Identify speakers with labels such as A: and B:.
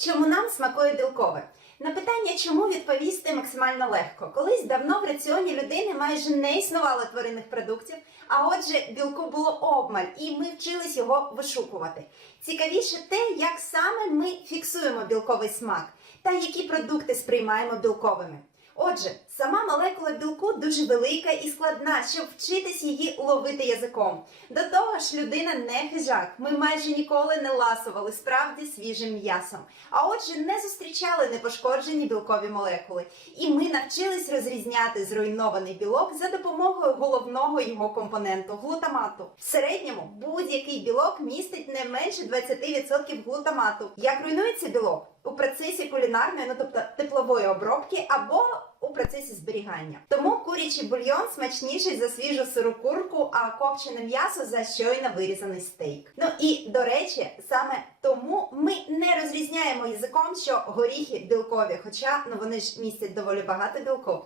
A: Чому нам смакує білкове? На питання, чому відповісти максимально легко. Колись давно в раціоні людини майже не існувало тваринних продуктів, а отже, білку було обмаль, і ми вчились його вишукувати. Цікавіше те, як саме ми фіксуємо білковий смак та які продукти сприймаємо білковими. Отже, сама молекула дуже велика і складна, щоб вчитись її ловити язиком. До того ж, людина не хижак. Ми майже ніколи не ласували справді свіжим м'ясом. А отже, не зустрічали непошкоджені білкові молекули. І ми навчились розрізняти зруйнований білок за допомогою головного його компоненту глутамату. В середньому будь-який білок містить не менше 20% глутамату. Як руйнується білок? У процесі кулінарної, ну тобто теплової обробки або процесі зберігання. Тому курячий бульйон смачніший за свіжу сиру курку, а копчене м'ясо за щойно вирізаний стейк. Ну і до речі, саме тому ми не розрізняємо язиком, що горіхи білкові, хоча ну вони ж містять доволі багато білку.